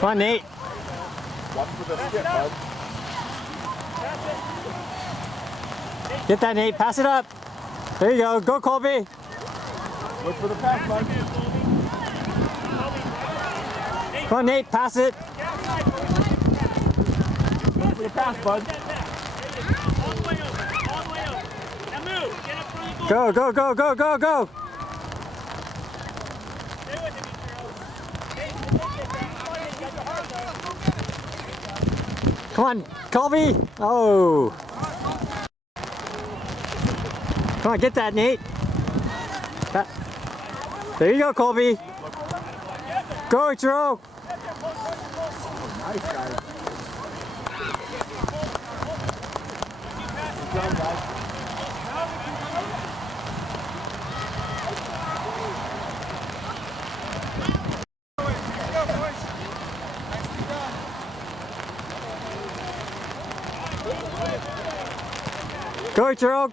Come on, Nate. Watch for the skip, bud. Get that, Nate. Pass it up. There you go. Go, Colby. Look for the pass, bud. Come on, Nate. Pass it. Look for the pass, bud. Go, go, go, go, go, go. Come on, Colby. Oh. Come on, get that, Nate. There you go, Colby. Go, Ichiro. Nice, guys. Good job, guys. Go, Ichiro.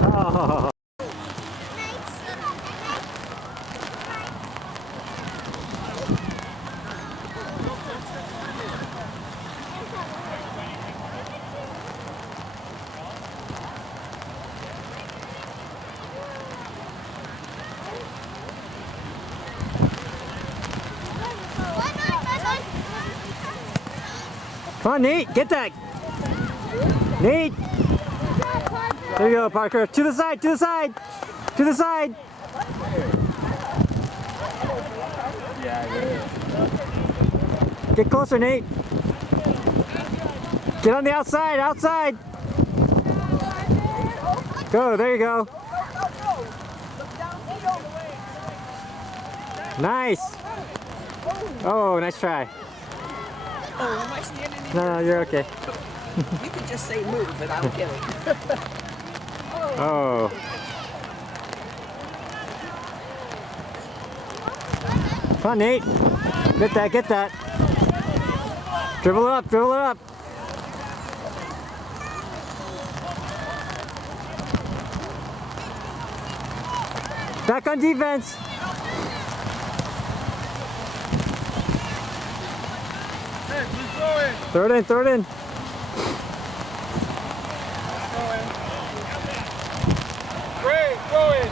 Oh. Come on, Nate, get that. Nate. There you go, Parker. To the side, to the side, to the side. Get closer, Nate. Get on the outside, outside. Go, there you go. Nice. Oh, nice try. Oh, am I standing in? No, you're okay. You could just say move and I'm kidding. Oh. Come on, Nate. Get that, get that. Dribble it up, dribble it up. Back on defense. Throw it in, throw it in. Great, throw it.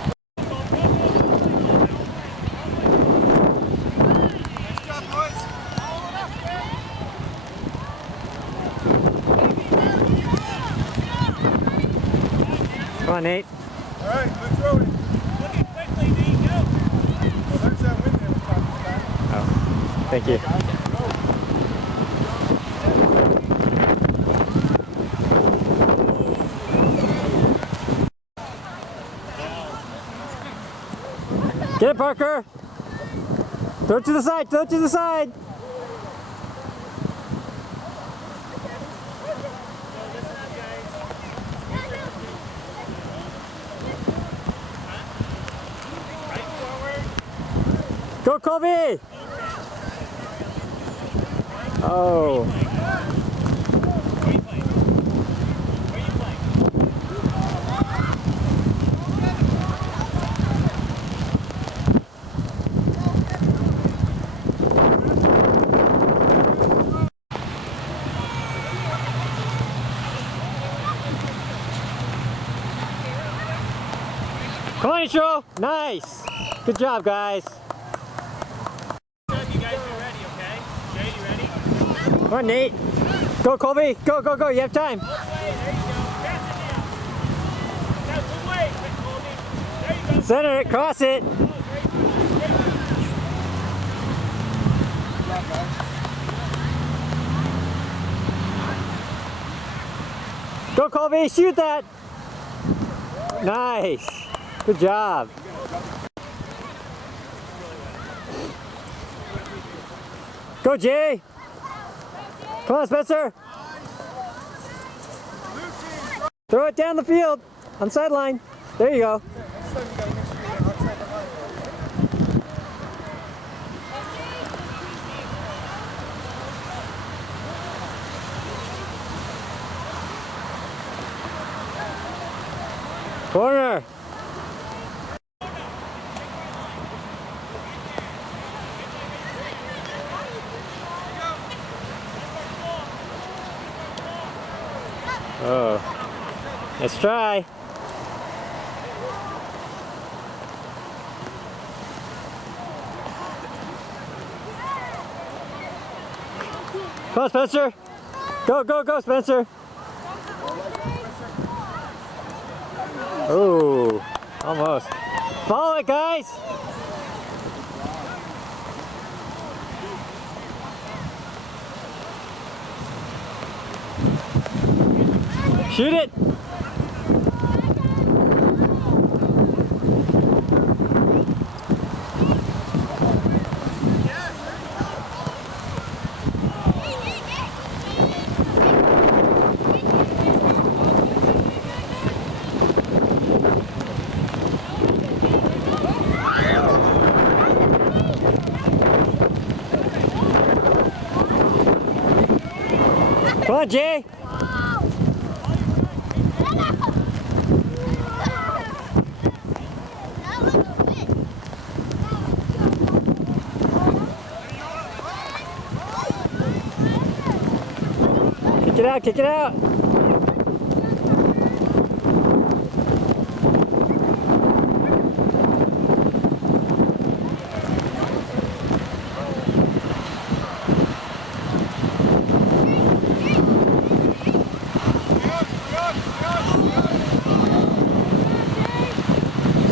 Come on, Nate. All right, let's throw it. Look at quickly, Nate, go. Well, there's that wind there we're talking about. Oh, thank you. Get it, Parker. Throw it to the side, throw it to the side. Go, Colby! Oh. Come on, Ichiro. Nice. Good job, guys. You guys be ready, okay? Jay, you ready? Come on, Nate. Go, Colby. Go, go, go. You have time. There you go. Pass it now. Now, good way. Quick, Colby. There you go. Center it. Cross it. Go, Colby. Shoot that. Nice. Good job. Go, Jay. Come on, Spencer. Throw it down the field on the sideline. There you go. Let's try. Come on, Spencer. Go, go, go, Spencer. Oh, almost. Follow it, guys. Shoot it. Come on, Jay. Kick it out, kick it out.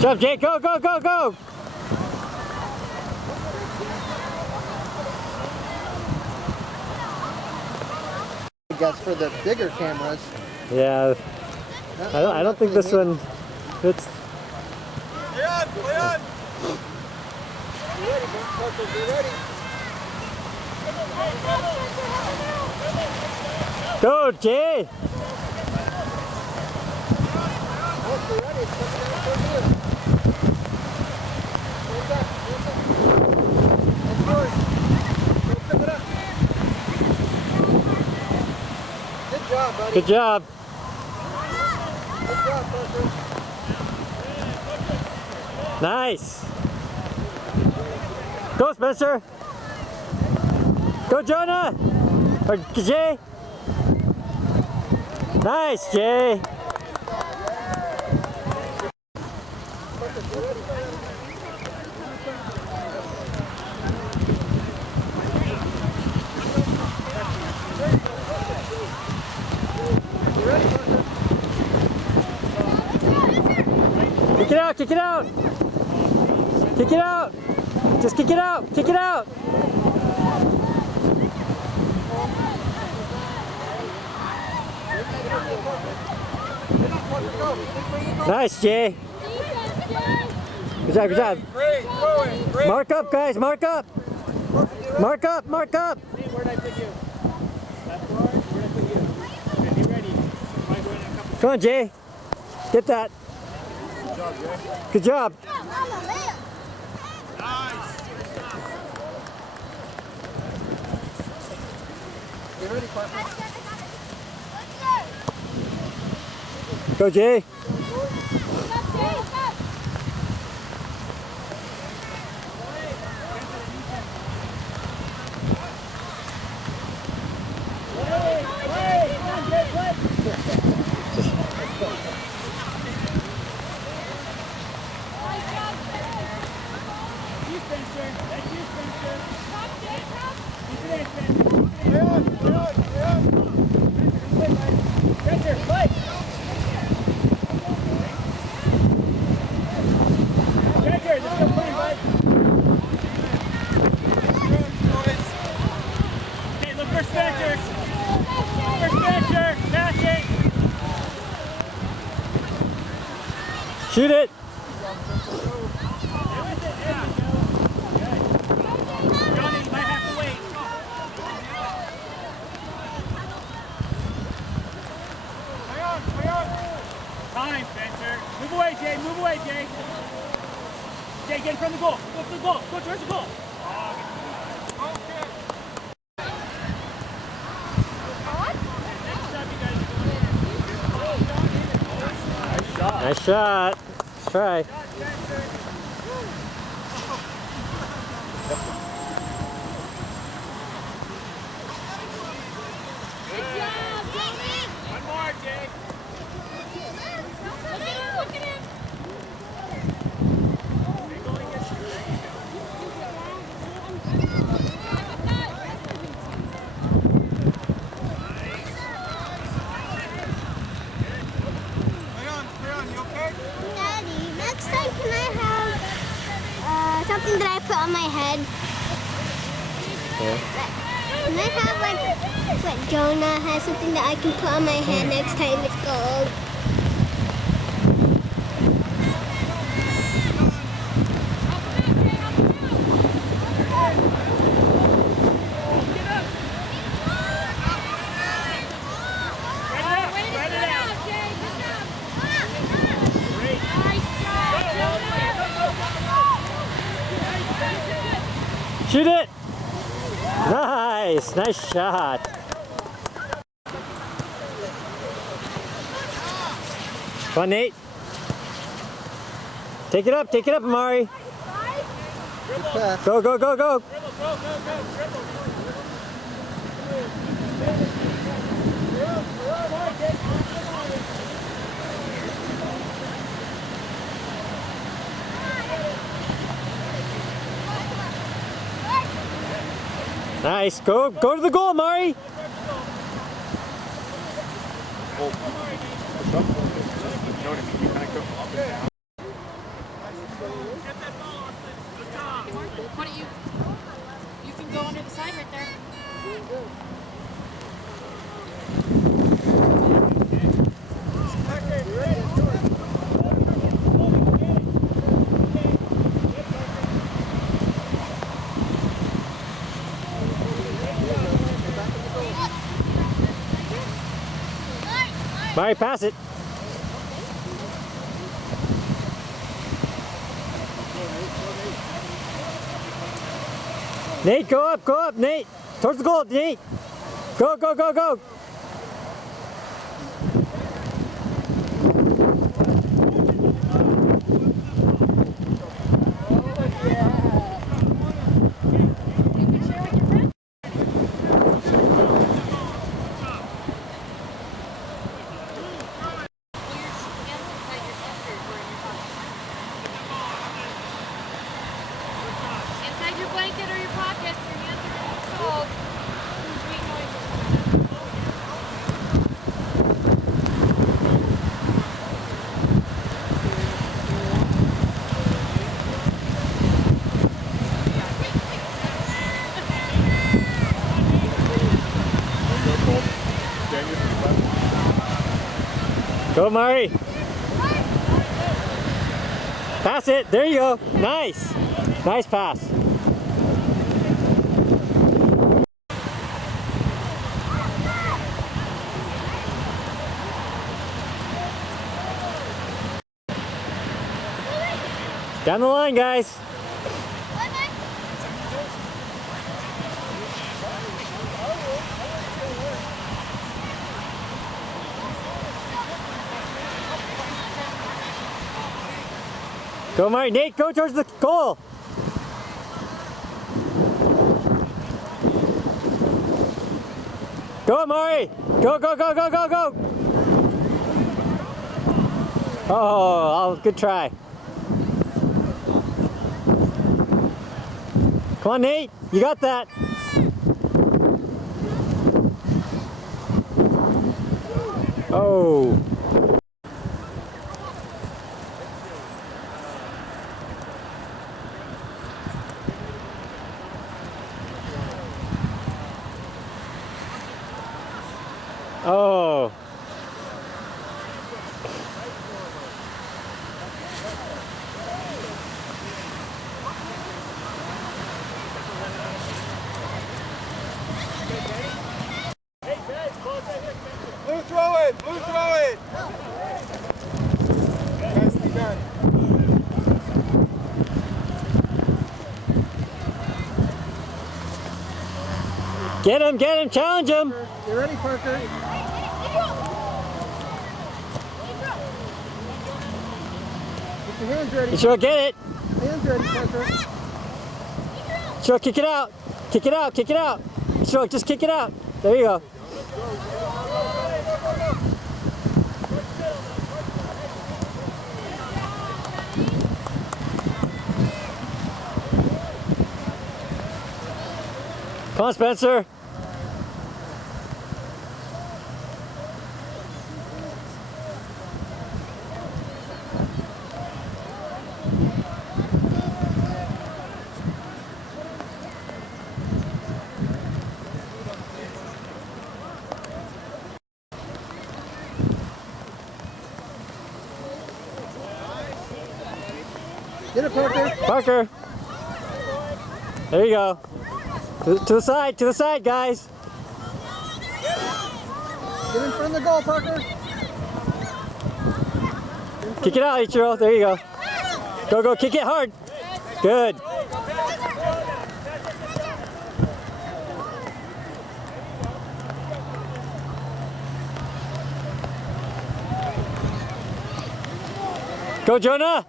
Jump, Jake, go, go, go, go! I guess for the bigger cameras. Yeah, I don't think this one fits. Play on, play on. You ready, man? Parker, you ready? Go, Jay! Parker, ready? It's coming down for you. Stand up, stand up. That's yours. Go pick it up. Good job, buddy. Good job. Good job, Parker. Nice. Go, Spencer. Go, Jonah. Or Jay. Nice, Jay. Kick it out, kick it out. Kick it out. Just kick it out, kick it out. Nice, Jay. Good job, good job. Great, going, great. Mark up, guys, mark up. Mark up, mark up. Where'd I put you? Left or right? Where'd I put you? Okay, be ready. Am I going in a couple? Come on, Jay. Get that. Good job. You ready, Parker? Go, Jay. Play on, play on, play on. Okay, look for Spencer. Look for Spencer. Matching. Shoot it. Johnny, you might have to wait. Play on, play on. Time, Spencer. Move away, Jay. Move away, Jay. Jay, get in front of the goal. Go for the goal. Go towards the goal. Okay. Nice shot. Let's try. One more, Jay. something that I put on my head. Yeah. Can I have like what Jonah has, something that I can put on my head next time it's cold? Shoot it! Nice! Nice shot! Come on, Nate. Take it up, Amari. Go, go, go, go! Nice. Go to the goal, Mari. Why don't you can go under the side right there. Mari, pass it. Nate, go up, Nate. Towards the goal, Nate. Go, go, go, go. Inside your blanket or your pockets, your hands are going to be cold. Sweet noises. Go, Mari. Pass it. There you go. Nice. Nice pass. Down the line, guys. Go, Mari. Nate, go towards the goal. Go, Mari. Go, go, go, go, go, go. Oh, good try. Come on, Nate. You got that. Oh. Oh. Blue throw it! Blue throw it! Nicely done. Get him, challenge him. You ready, Parker? Get your hands ready. You sure get it. Hands ready, Parker. Sure, kick it out. Kick it out, kick it out. Sure, just kick it out. There you go. Come on, Spencer. Get it, Parker. Parker. There you go. To the side, guys. Get in front of the goal, Parker. Kick it out, Ichiro. There you go. Go, kick it hard. Good. Go, Jonah.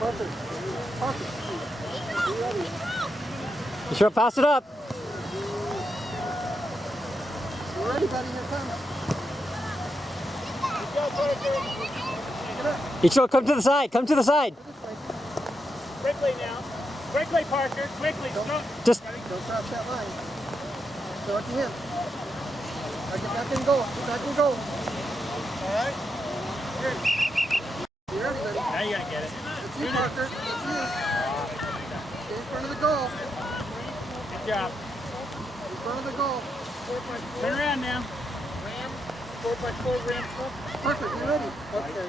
Parker. Parker. You sure pass it up. You ready, buddy? Here it comes. Ichiro, come to the side. Come to the side. Quickly now. Quickly, Parker. Quickly. Just Don't cross that line. Throw it to him. Now get back in goal. Get back in goal. All right? You ready, buddy? Now you gotta get it. It's you, Parker. It's you. Get in front of the goal. Good job. In front of the goal. Turn around now. 4x4 ram. Perfect. You ready? Okay.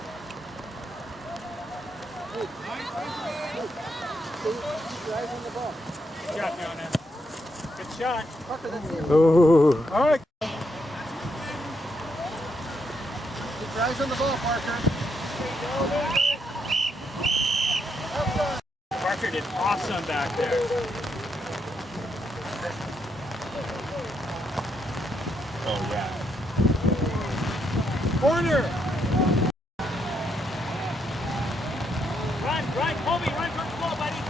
Keep your eyes on the ball. Good job, Jonah. Good shot. Parker, that's it. ooh. All right. Keep your eyes on the ball, Parker. Parker did awesome back there. Oh, yeah. Corner. Run, Colby, run from the ball, buddy.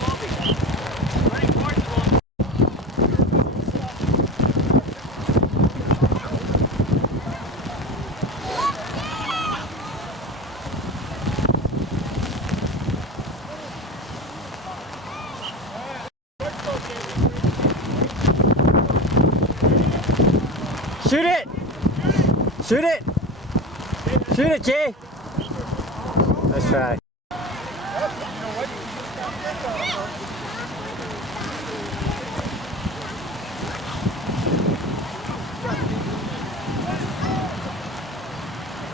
Colby, running towards the ball. Shoot it. Shoot it. Shoot it, Jay. Let's try.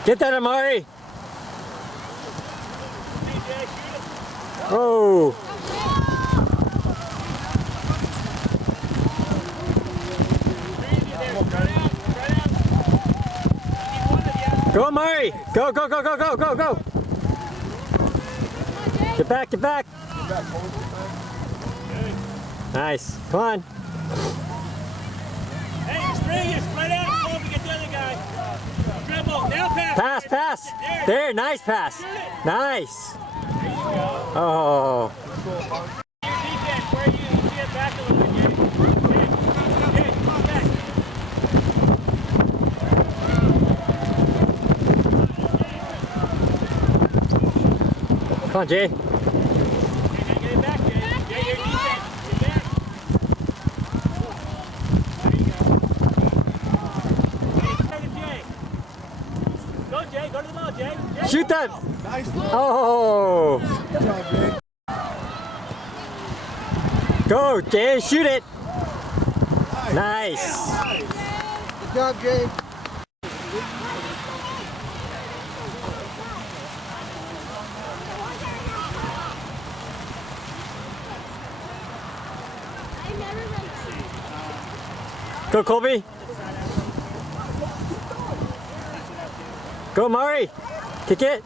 Get that, Amari. Oh. Go, Amari. Go. Get back. Nice. Come on. Hey, spring it, spread out and Colby, get the other guy. Dribble, now pass. Pass. There, nice pass. Nice. Oh. Your defense, where you see it back a little bit, Jay. Come back. Come on, Jay. Get it back, Jay. Jay, your defense. Get back. There you go. Hey, to Jay. Go, Jay. Go to the ball, Jay. Shoot that. Nice. Oh. Good job, Jay. Go, Jay. Shoot it. Nice. Good job, Jay. Go, Colby. Go, Mari. Kick it.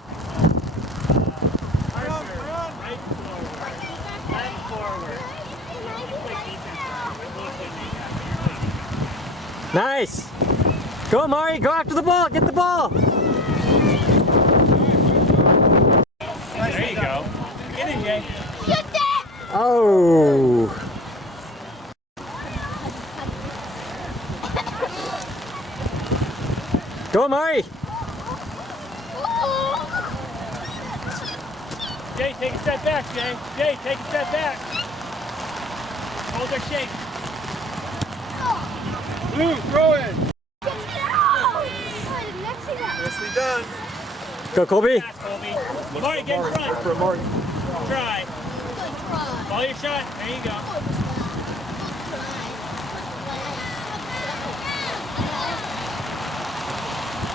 Nice. Go, Mari. Go after the ball. Get the ball. There you go. Get in, Jay. Oh. Go, Mari. Jay, take a step back, Jay. Jay, take a step back. Hold their shape. Blue, throw in. Nicely done. Go, Colby. Pass, Colby. Marty, get in front. For Marty. Try. Ball your shot. There you go.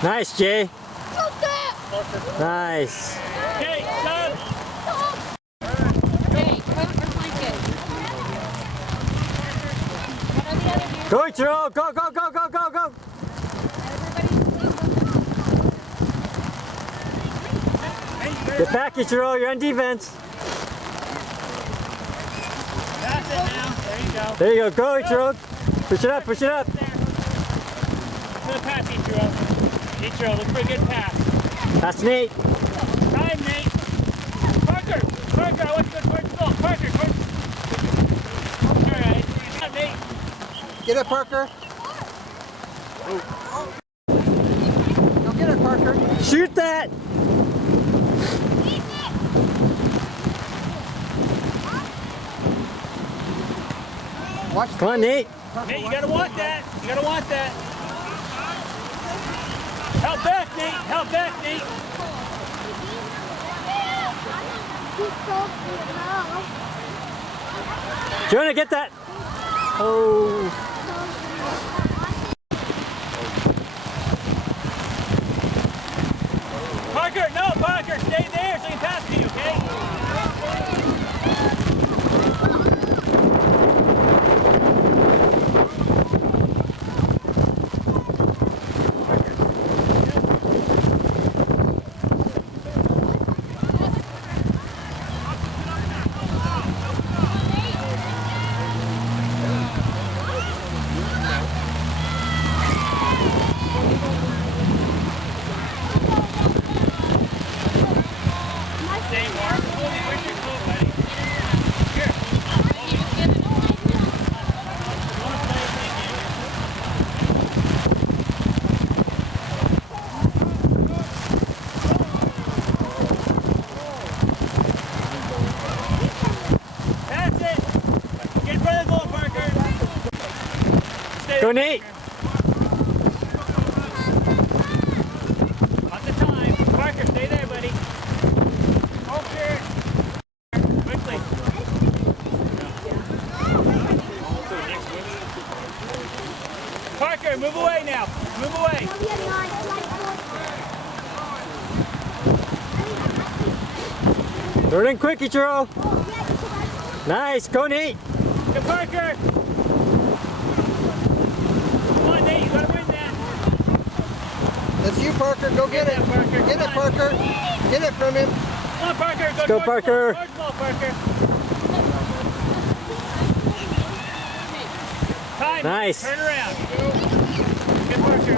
Nice, Jay. Nice. Okay, sub. Hey, cover blanket. What are the other dudes? Go, Ichiro. Go, go, go, go, go, go. Get back, Ichiro. You're on defense. Pass it now. There you go. There you go. Go, Ichiro. Push it up. Push it up. Look for the pass, Ichiro. Ichiro, look for a good pass. That's Nate. Time, Nate. Parker, Parker, I want you to go towards the goal. Parker, towards. All right. Come on, Nate. Get it, Parker. Go get it, Parker. Shoot that. Watch. Come on, Nate. Nate, you gotta want that. You gotta want that. Help back, Nate. Help back, Nate. Jonah, get that. Oh. Parker, no, Parker, stay there so he can pass to you, okay? Stay warm. Where's your coat, buddy? Here. Pass it. Get in front of the goal, Parker. Stay Go, there, Nate. Parker. Lots of time. Parker, stay there, buddy. Okay. Quickly. Parker, move away now. Move away. Throw it in quick, Ichiro. Nice. Go, Nate. Go, Parker. Come on, Nate. You gotta win that. That's you, Parker. Go get it. Parker. Get it, Parker. Get it from him. Come on, Parker. Go, Go, towards Parker. The ball. Towards the ball, Parker. Time. Nice. Turn around. Good, Parker.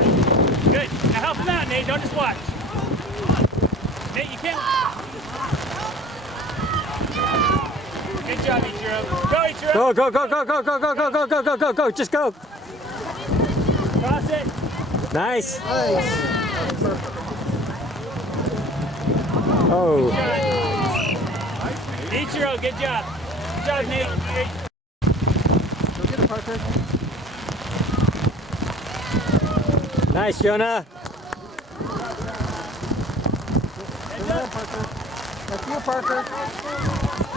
Good. Now help him out, Nate. Don't just watch. Nate, you can't. Good job, Ichiro. Go, Ichiro. Go, go, go, go, go, go, go, go, go, go, go, go, go. Just go. Cross it. Nice. Nice. Oh. Ichiro, good job. Good job, Nate. Go get it, Parker. Nice, Jonah. That's you, Parker.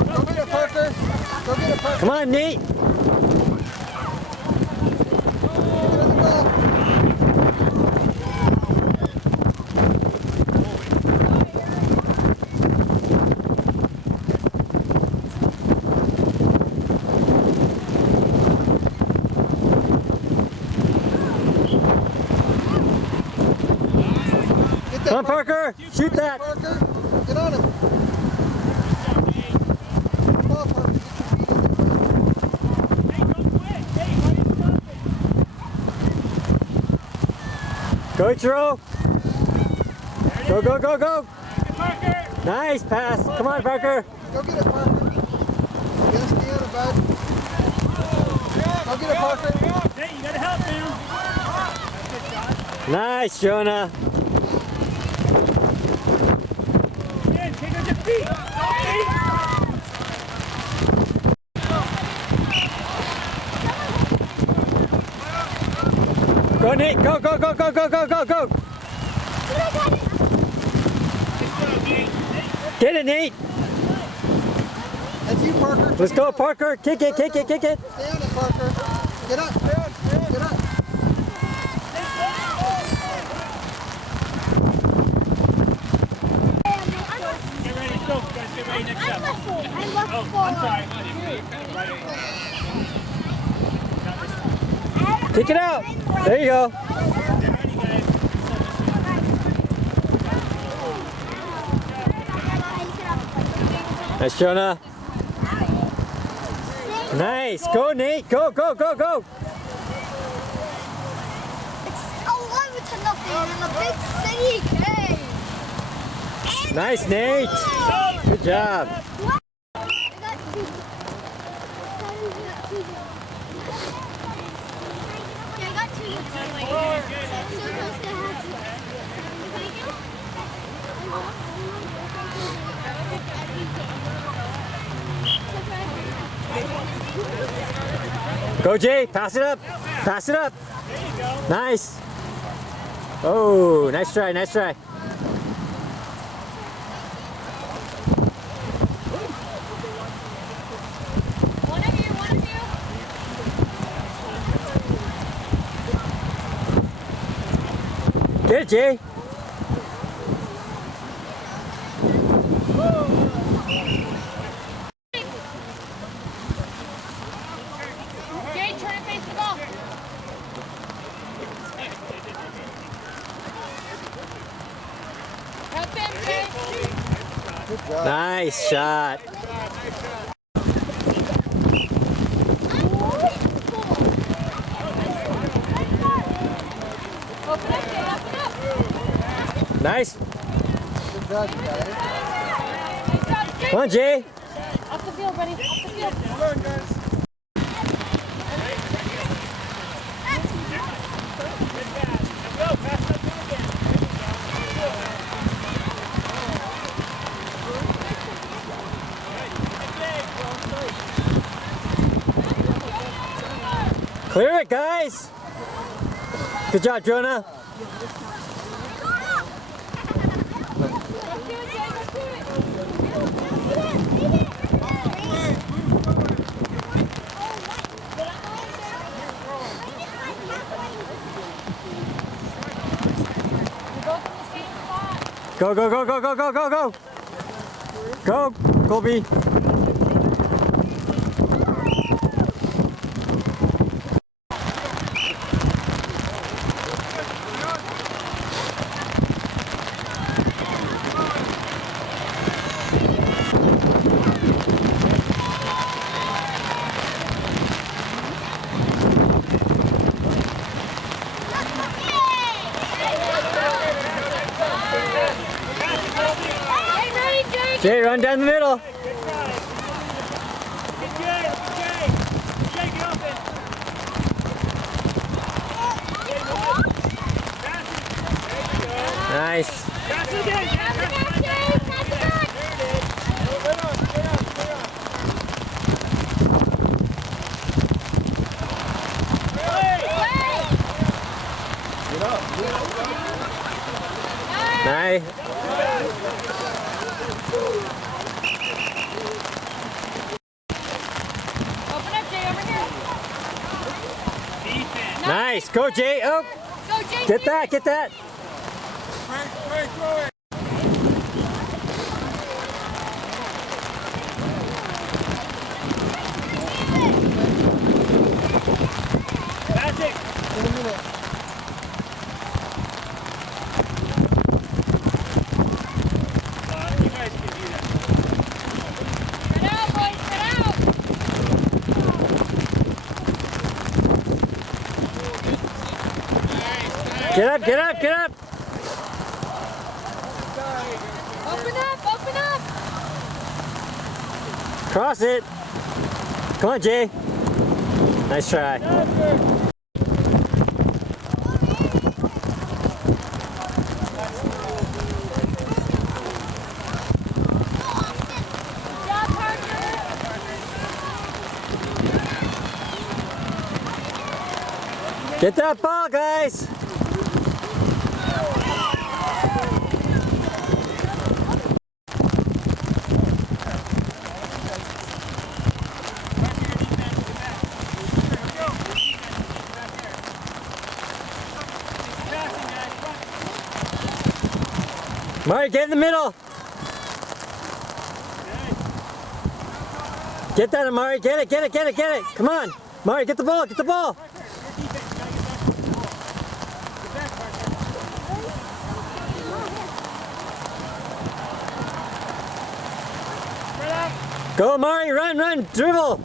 Go get it, Parker. Go get it, Parker. Come on, Nate. Get in the goal. Get that, Come on, Parker. Shoot that. Parker. Get on him. Come on, Parker. Hey, don't quit. Hey, why didn't you stop it? Go, Ichiro. Go, go, go, go. Good, Parker. Nice pass. Come on, Parker. Go get it, Parker. Get us the other, bud. Go get it, Parker. Hey, you gotta help him. Good shot. Nice, Jonah. Man, take her to feet. Go, Nate. Go, go, go, go, go, go, go, go. Get it, Nate. That's you, Parker. Let's go, Parker. Kick it, kick it, kick it. Stay on it, Parker. Get up. Get up. I love Oh, four. I'm sorry. Right. Kick it out. There you go. Alrighty, guys. Nice, Jonah. Nice. Go, Nate. Go, go, go, go. It's 11-0 in a big city game. Nice, Nate. Good job. Go, Jay. Pass it up. Pass it up. Nice. Oh, nice try. Nice try. One of you, one of you. Get it, Jay. Jay, turn and face the ball. Help him, Jay. Nice shot. Open up, Jay, open up. Nice. Good job, you guys. Nice job, Jay. Come on, Jay. Up the field, buddy. Up the field. Come on, guys. Go, pass it up to him again. Clear it, guys. Good job, Jonah. Go, go, go, go, go, go, go, go. Go, Colby. Jay, run down the middle. Get Jay, Jay. Jay, get off it. Nice. Pass it again. Pass it back, Jay. Pass it back. Nice. Open up, Jay, over here. Defense. Nice. Go, Jay. Oh, Go, Jay. get that. Get that. Frank, throw it. Pass it. In the middle. You guys can do that. Get out, boys. Get out. Get up. Get up. Get up. Open up. Open up. Cross it. Come on, Jay. Nice try. Good job, Parker. Get that ball, guys. Marty, get in the middle. Get that, Amari. Get it, get it, get it, get it. Come on. Amari, get the ball, get the ball. Go, Amari, run, run, dribble.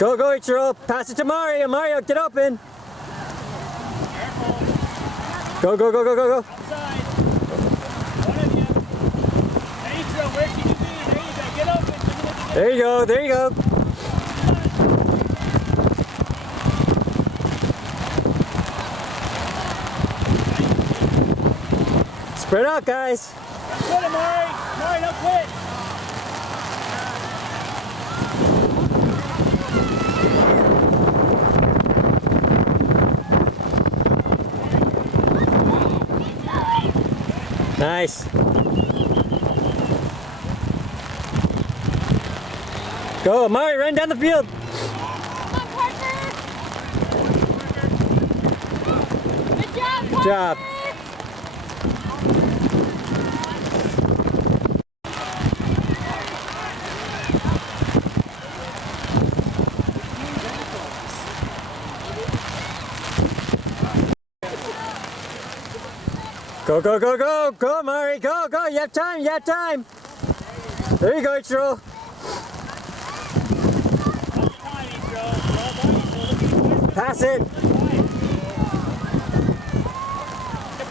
Go, go, Ichiro. Pass it to Mario. Mario, get open. Go, go, go, go, go, go. Outside. One of you. Hey, Ichiro, where can you be? There you go. Get open. There you go, there you go. Spread out, guys. Don't quit, Amari. Amari, don't quit. Nice. Go, Amari, run down the field. Come on, Parker. Good job, Parker. Good job. Go, go, go, go, go, Mari, go, go, you have time, you have time. There you go, Ichiro. Pass it. Nice. Come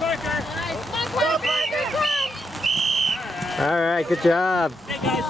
on, Parker. Good job. All right, good job. Hey guys,